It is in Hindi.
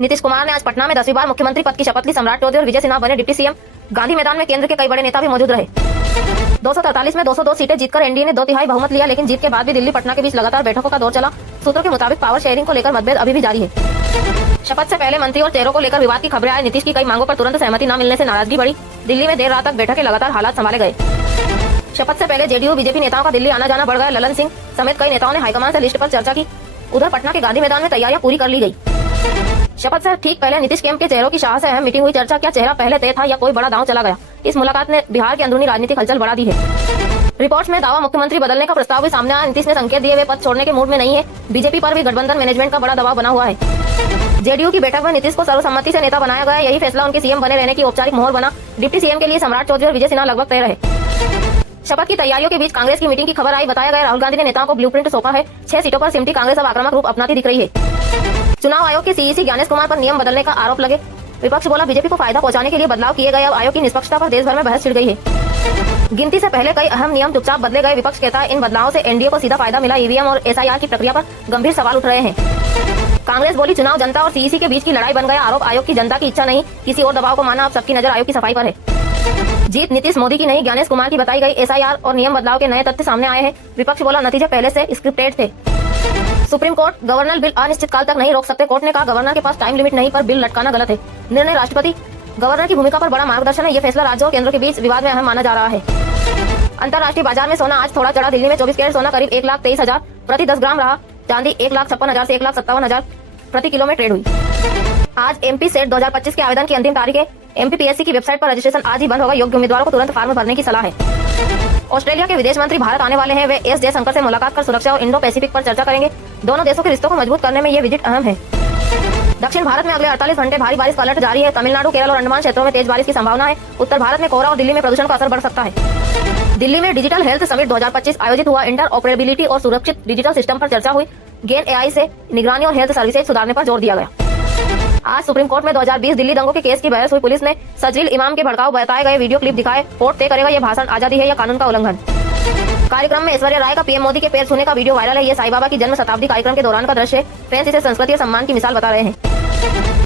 नीतीश कुमार ने आज पटना में 10वीं बार मुख्यमंत्री पद की शपथ ली। सम्राट चौधरी और विजय सिन्हा बने डिप्टी सीएम। गांधी मैदान में केंद्र के कई बड़े नेता भी मौजूद रहे। 243 में 202 सीटें जीतकर एनडीए ने 2/3 बहुमत लिया, लेकिन जीत के बाद भी दिल्ली पटना के बीच लगातार बैठकों का दौर चला। सूत्रों के मुताबिक पावर शेयरिंग को लेकर मतभेद अभी भी जारी है। शपथ से पहले मंत्री और चेहरों को लेकर विवाद की खबरें आई। नीतीश की कई मांगों पर तुरंत सहमति न मिलने से नाराजगी बढ़ी। दिल्ली में देर रात तक बैठक के लगातार हालात संभाले गए। शपथ से पहले जेडीयू बीजेपी नेताओं का दिल्ली आना जाना बढ़ गया। ललन सिंह समेत कई नेताओं ने हाईकमान से लिस्ट पर चर्चा की। उधर पटना के गांधी मैदान में तैयारियां पूरी कर ली गई। शपथ से ठीक पहले नीतीश कैंप के चेहरों की शाह से अहम मीटिंग हुई। चर्चा क्या चेहरा पहले तय था या कोई बड़ा दांव चला गया? इस मुलाकात ने बिहार की अंदरूनी राजनीतिक हलचल बढ़ा दी है। रिपोर्ट्स में दावा मुख्यमंत्री बदलने का प्रस्ताव भी सामने आया। नीतीश ने संकेत दिए वे पद छोड़ने के मूड में नहीं है। बीजेपी पर भी गठबंधन मैनेजमेंट का बड़ा दबाव बना हुआ है। जेडीयू की बैठक में नीतीश को सर्वसम्मति से नेता बनाया गया। यही फैसला उनके सीएम बने रहने की औपचारिक मोहर बना। डिप्टी सीएम के लिए सम्राट चौधरी और विजय सिन्हा लगभग तय रहे। शपथ की तैयारियों के बीच कांग्रेस की मीटिंग की खबर आई। बताया गया राहुल गांधी ने नेताओं को ब्लूप्रिंट सौंपा है। 6 सीटों पर सिमटी कांग्रेस अब आक्रामक रूप अपनाती दिख रही है। चुनाव आयोग के सीईसी ज्ञानेश कुमार पर नियम बदलने का आरोप लगे। विपक्ष बोला बीजेपी को फायदा पहुंचाने के लिए बदलाव किए गए। अब आयोग की निष्पक्षता पर देश भर में बहस छिड़ गई है। गिनती से पहले कई अहम नियम चुपचाप बदले गए। विपक्ष कहता है इन बदलावों से एनडीए को सीधा फायदा मिला। ईवीएम और एसआईआर की प्रक्रिया पर गंभीर सवाल उठ रहे हैं। कांग्रेस बोली चुनाव जनता और सीईसी के बीच की लड़ाई बन गया। आरोप आयोग की जनता की इच्छा नहीं, किसी और दबाव को माना। अब सबकी नजर आयोग की सफाई पर है। जीत नीतीश मोदी की नहीं, ज्ञानेश कुमार की बताई गई। एसआईआर और नियम बदलाव के नए तथ्य सामने आए हैं। विपक्ष बोला नतीजे पहले से स्क्रिप्टेड थे। सुप्रीम कोर्ट गवर्नर बिल अनिश्चित काल तक नहीं रोक सकते। कोर्ट ने कहा गवर्नर के पास टाइम लिमिट नहीं, पर बिल लटकाना गलत है। निर्णय राष्ट्रपति गवर्नर की भूमिका पर बड़ा मार्गदर्शन है। ये फैसला राज्यों और केंद्र के बीच विवाद में अहम माना जा रहा है। अंतर्राष्ट्रीय बाजार में सोना आज थोड़ा चढ़ा। दिल्ली में 24 कैरेट सोना करीब 1,23,000 प्रति 10 ग्राम रहा। चांदी 1,56,000 से 1,57,000 प्रति किलो में ट्रेड हुई। आज एमपी सेट 2025 के आवेदन की अंतिम तारीख है। एमपीपीएससी की वेबसाइट पर रजिस्ट्रेशन आज ही बंद होगा। योग्य उम्मीदवारों को तुरंत फॉर्म भरने की सलाह है। ऑस्ट्रेलिया के विदेश मंत्री भारत आने वाले हैं। वे एस जयशंकर से मुलाकात कर सुरक्षा और इंडो पैसिफिक पर चर्चा करेंगे। दोनों देशों के रिश्तों को मजबूत करने में ये विजिट अहम है। दक्षिण भारत में अगले 48 घंटे भारी बारिश का अलर्ट जारी है। तमिलनाडु, केरल और अंडमान क्षेत्रों में तेज बारिश की संभावना है। उत्तर भारत में कोहरा और दिल्ली में प्रदूषण का असर बढ़ सकता है। दिल्ली में डिजिटल हेल्थ समिट 2025 आयोजित हुआ। इंटरऑपरेबिलिटी और सुरक्षित डिजिटल सिस्टम पर चर्चा हुई। गेन एआई से निगरानी और हेल्थ सर्विसेज सुधारने पर जोर दिया गया। आज सुप्रीम कोर्ट में 2020 दिल्ली दंगों के केस की बहस हुई। पुलिस ने सजरील इमाम के भड़काऊ बताए गए वीडियो क्लिप दिखाए। कोर्ट तय करेगा ये भाषण आजादी है या कानून का उल्लंघन। कार्यक्रम में ऐश्वर्या राय का पीएम मोदी के पैर छूने का वीडियो वायरल है। ये साईं बाबा की जन्म शताब्दी कार्यक्रम के दौरान का दृश्य है। फैंस इसे संस्कृति और सम्मान की मिसाल बता रहे हैं।